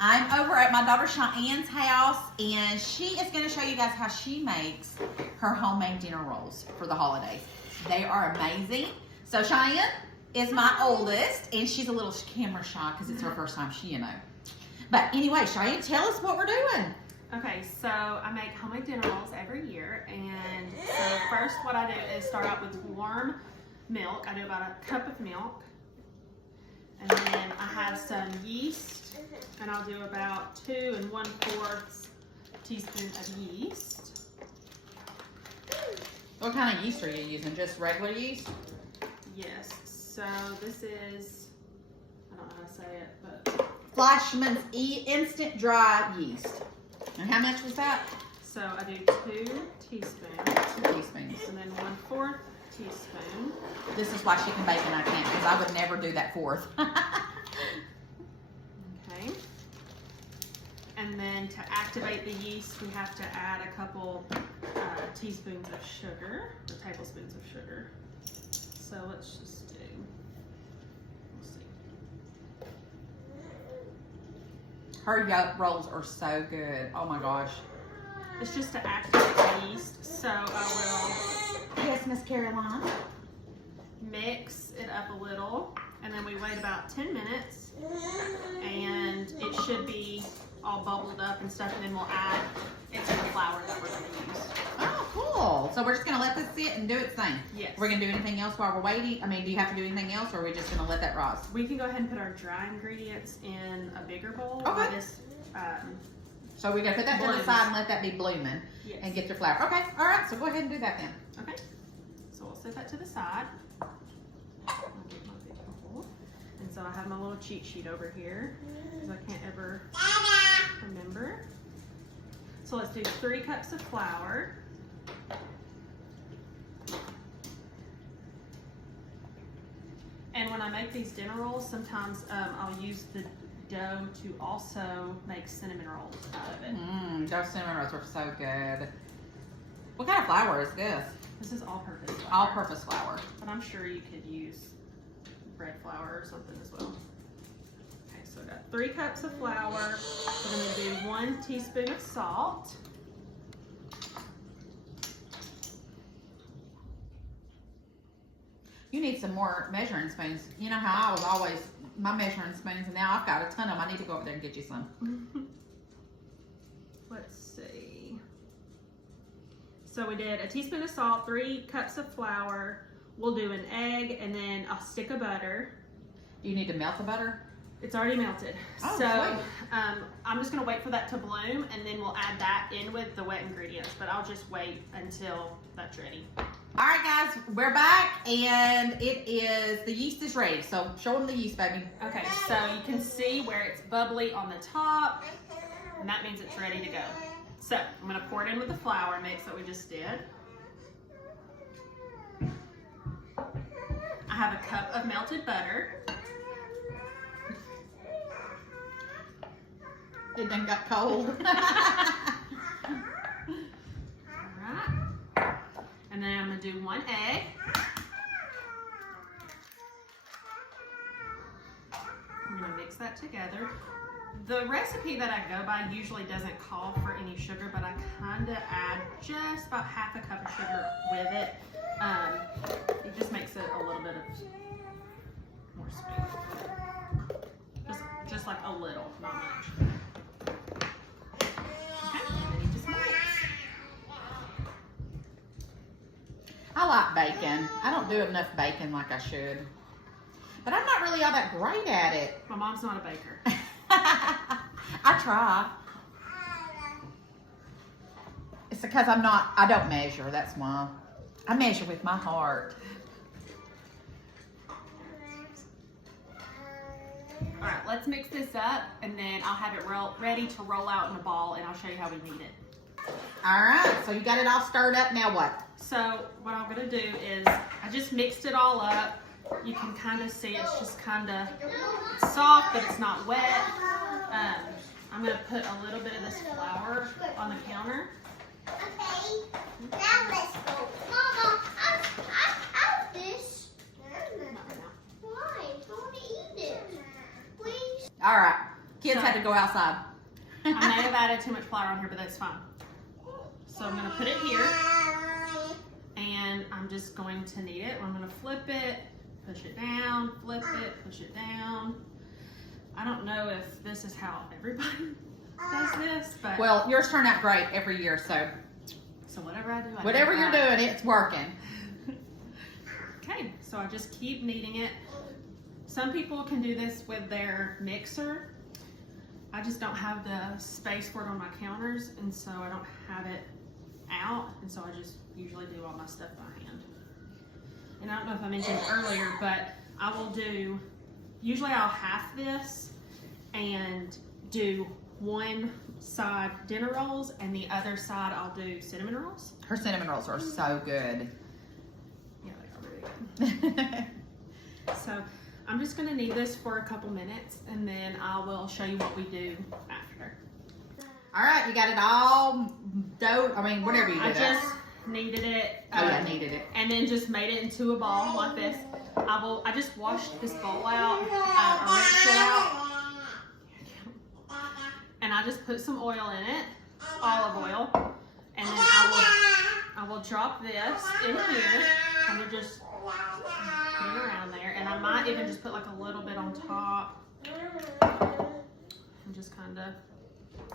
I'm over at my daughter Cheyanne's house, and she is going to show you guys how she makes her homemade dinner rolls for the holidays. They are amazing. So Cheyanne is my oldest, and she's a little camera shy because it's her first time, But anyway, Cheyanne, tell us what we're doing. Okay, so I make homemade dinner rolls every year, and so first what I do is start out with warm milk. I do about a cup of milk, and then I have some yeast, and I'll do about 2 1/4 teaspoons of yeast. What kind of yeast are you using? Just regular yeast? Yes, so this is, I don't know how to say it, but Fleischmann's instant dry yeast. And how much was that? So I do 2 teaspoons. 2 teaspoons. And then 1/4 teaspoon. This is why she can bake and I can't, because I would never do that fourth. Okay. And then to activate the yeast, we have to add a couple teaspoons of sugar, or tablespoons of sugar. So let's just do, we'll see. Her yolk rolls are so good. Oh my gosh. It's just to activate the yeast. So I will, Yes, Miss Caroline. mix it up a little, and then we wait about 10 minutes, and it should be all bubbled up and stuff, and then we'll add it to the flour that we're going to use. Oh, cool. So we're just going to let this sit and do its thing. Yes. We're going to do anything else while we're waiting? I mean, do you have to do anything else, or are we just going to let that rise? We can go ahead and put our dry ingredients in a bigger bowl. Okay. While this, So we're going to put that to the blooms. side and let that be blooming. Yes. And get your flour. Okay. All right. So go ahead and do that then. Okay. So we'll set that to the side. I'll get my big bowl. And so I have my little cheat sheet over here, because I can't ever remember. So let's do 3 cups of flour. And when I make these dinner rolls, sometimes I'll use the dough to also make cinnamon rolls out of it. Those cinnamon rolls are so good. What kind of flour is this? This is all-purpose flour. All-purpose flour. But I'm sure you could use bread flour or something as well. Okay, so I got 3 cups of flour. We're going to do 1 teaspoon of salt. You need some more measuring spoons. You know how I was always, my measuring spoons, and now I've got a ton of them. I need to go over there and get you some. Let's see. So we did a teaspoon of salt, 3 cups of flour. We'll do an egg and then a stick of butter. You need to melt the butter? It's already melted. Oh, so I'm just gonna wait for that to bloom, and then we'll add that in with the wet ingredients, but I'll just wait until that's ready. All right, guys, we're back, and the yeast is ready. So show them the yeast, baby. Okay, so you can see where it's bubbly on the top, and that means it's ready to go. So I'm gonna pour it in with the flour mix that we just did. I have a cup of melted butter. It done got cold. Alright. And then I'm gonna do 1 egg. I'm gonna mix that together. The recipe that I go by usually doesn't call for any sugar, but I kinda add just about half a cup of sugar with it. It just makes it a little bit of more smooth. Just like a little, not much. Okay, and then you just mix. I like bacon. I don't do enough bacon like I should. But I'm not really all that great at it. My mom's not a baker. I try. It's because I don't measure, that's why. I measure with my heart. All right, let's mix this up, and then I'll have it ready to roll out in a ball, and I'll show you how we knead it. All right, so you got it all stirred up, now what? So what I'm gonna do is, I just mixed it all up. You can kind of see it's just kind of soft, but it's not wet. I'm gonna put a little bit of this flour on the counter. Okay, now let's go. Mama, I'll this. Why? I want to eat it. Please. All right, Kids had to go outside. I may have added too much flour on here, but that's fine. So I'm gonna put it here, and I'm just going to knead it. I'm gonna flip it, push it down, flip it, push it down. I don't know if this is how everybody does this, but Well, yours turn out great every year, so whatever I do, whatever you're doing, it's working. Okay, so I just keep kneading it. Some people can do this with their mixer. I just don't have the space for it on my counters, and so I don't have it out, and so I just usually do all my stuff by hand. And I don't know if I mentioned earlier, but I will do, usually I'll half this and do one side dinner rolls, and the other side I'll do cinnamon rolls. Her cinnamon rolls are so good. Yeah, they are really good. So I'm just gonna knead this for a couple minutes, and then I will show you what we do after. All right, you got it all dough. I mean, whatever you do. I just kneaded it. Oh, yeah, kneaded it. And then just made it into a ball like this. I just washed this bowl out, or rinsed it out. And I just put some oil in it, olive oil. And then I will drop this in here. And we're just put it around there. And I might even just put like a little bit on top. And just kind of,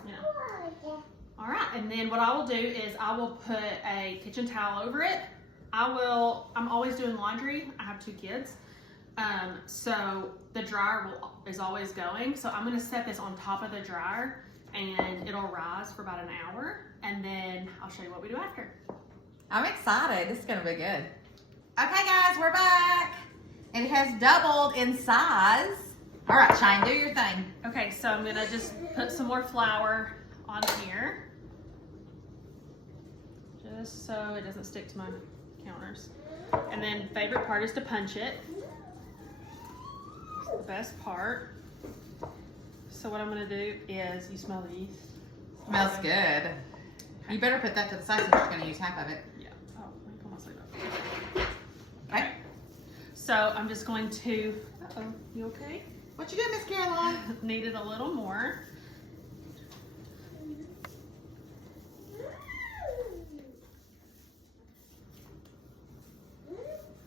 you know. All right, and then what I will do is I will put a kitchen towel over it. I'm always doing laundry. I have 2 kids. So the dryer is always going. So I'm gonna set this on top of the dryer, and it'll rise for about an hour, and then I'll show you what we do after. I'm excited. This is gonna be good. Okay, guys, we're back. It has doubled in size. All right, Cheyanne, do your thing. Okay, so I'm gonna just put some more flour on here, just so it doesn't stick to my counters. And then favorite part is to punch it. It's the best part. So what I'm gonna do is, you smell these? Smells good. You better put that to the side since you're gonna use half of it. Yeah. Oh, let me pull my sleeve up. Okay. So I'm just going to, uh-oh, you okay? What you doing, Miss Caroline? Knead it a little more.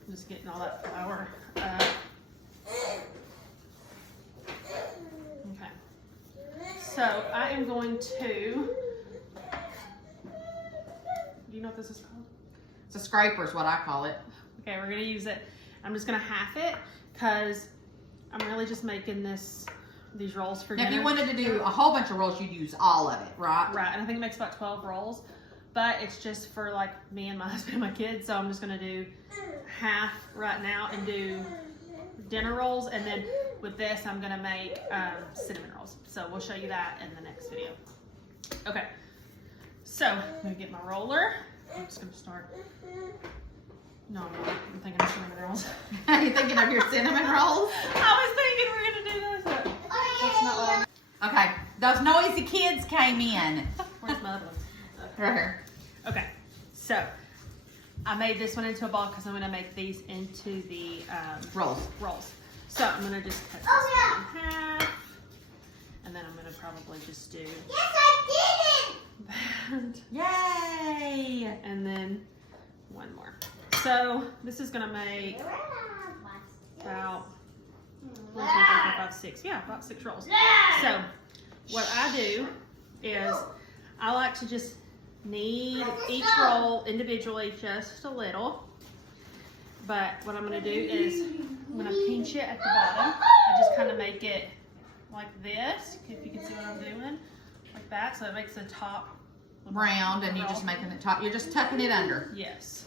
Just getting all that flour up. Okay. So I am going to, do you know what this is called? It's a scraper is what I call it. Okay, we're gonna use it. I'm just gonna half it because I'm really just making these rolls for Now, dinner. if you wanted to do a whole bunch of rolls, you'd use all of it, right? Right, and I think it makes about 12 rolls, but it's just for like me and my husband and my kids, so I'm just gonna do half right now and do dinner rolls, and then with this I'm gonna make cinnamon rolls. So we'll show you that in the next video. Okay, so I'm gonna get my roller. I'm just gonna start. No, I'm not. I'm thinking of cinnamon rolls. You thinking of your cinnamon rolls? I was thinking we're gonna do this, but that's not what I'm. Okay, those noisy kids came in. Where's my other ones? Right here. Okay, so I made this one into a ball because I'm gonna make these into the rolls. So I'm gonna just cut this one in half, and then I'm gonna probably just do Yes, I that, Yay! and then one more. So this is gonna make did it. about 1, 2, 3, 4, 5, 6. Yeah, about 6 rolls. So what I do is I like to just knead each roll individually just a little. But what I'm gonna do is I'm gonna pinch it at the bottom. I just kind of make it like this, if you can see what I'm doing, like that. So it makes the top Round, and you're just making it top. You're just tucking it under. Yes.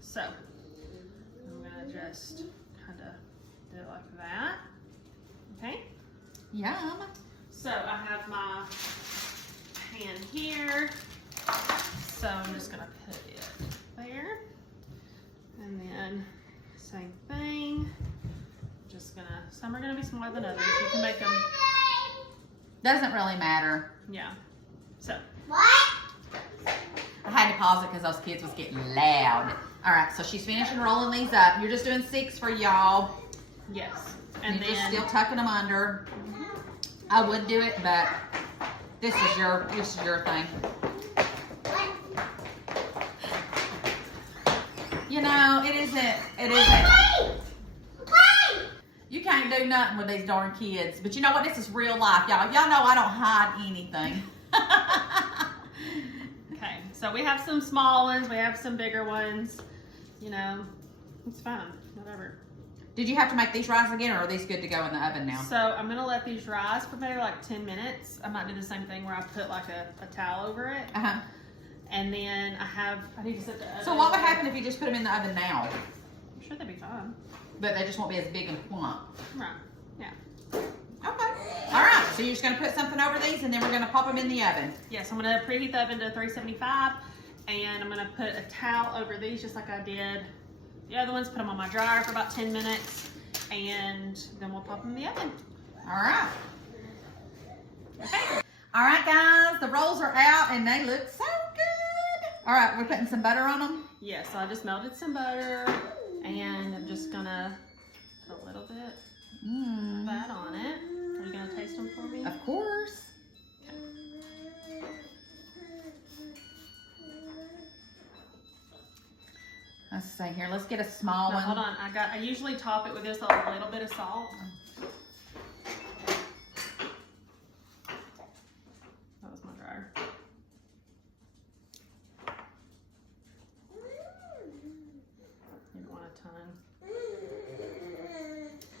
So I'm gonna just kind of do it like that. Okay. Yum. So I have my pan here. So I'm just gonna put it there. And then same thing. Just gonna, some are gonna be smaller than others. You can make them, Doesn't really matter. yeah. So, What? I had to pause it because those kids was getting loud. All right, so she's finishing rolling these up. You're just doing 6 for y'all. yes. And And you're just then, still tucking them under. I would do it, but this is your thing. You know, it isn't. You can't do nothing with these darn kids. But you know what? This is real life, y'all. Y'all know I don't hide anything. Okay, so we have some small ones. We have some bigger ones. You know, it's fine. Whatever. Did you have to make these rise again, or are these good to go in the oven now? So I'm going to let these rise for maybe like 10 minutes. I might do the same thing where I put like a towel over it. Uh-huh. And then I need to set the oven. So what would happen if you just put them in the oven now? I'm sure they'd be fine. But they just won't be as big and plump. Right. Yeah. Okay. All right. So you're just going to put something over these, and then we're going to pop them in the oven. Yes, I'm going to preheat the oven to 375, and I'm going to put a towel over these just like I did the other ones. Put them on my dryer for about 10 minutes, and then we'll pop them in the oven. All right. Okay. All right, guys. The rolls are out, and they look so good. All right. We're putting some butter on them. Yes, so I just melted some butter, and I'm just going to put a little bit of that on it. Are you going to taste them for me? Of course. Okay. Let's see here. Let's get a small Now, one. hold on. I usually top it with just a little bit of salt. That was my dryer. You don't want a ton.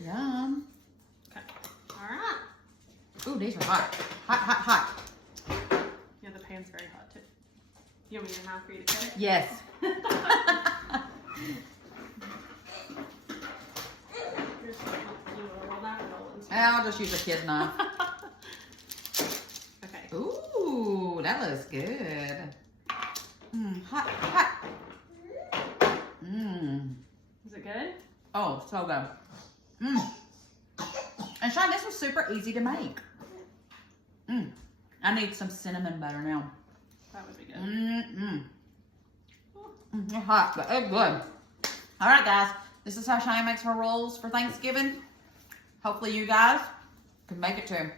Yum. Okay. All right. Ooh, these are hot. Hot, hot, hot. Yeah, the pan's very hot too. You want me to knife for you to cut it? Yes. I'll just use a kid knife. Okay. Ooh, that looks good. Hot, hot. Is it good? Oh, so good. And Cheyanne, this was super easy to make. I need some cinnamon butter now. That would be good. It's hot, but it's good. All right, guys. This is how Cheyanne makes her rolls for Thanksgiving. Hopefully you guys can make it too.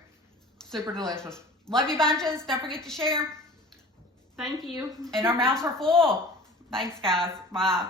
Super delicious. Love you bunches. Don't forget to share. Thank you. And our mouths are full. Thanks, guys. Bye.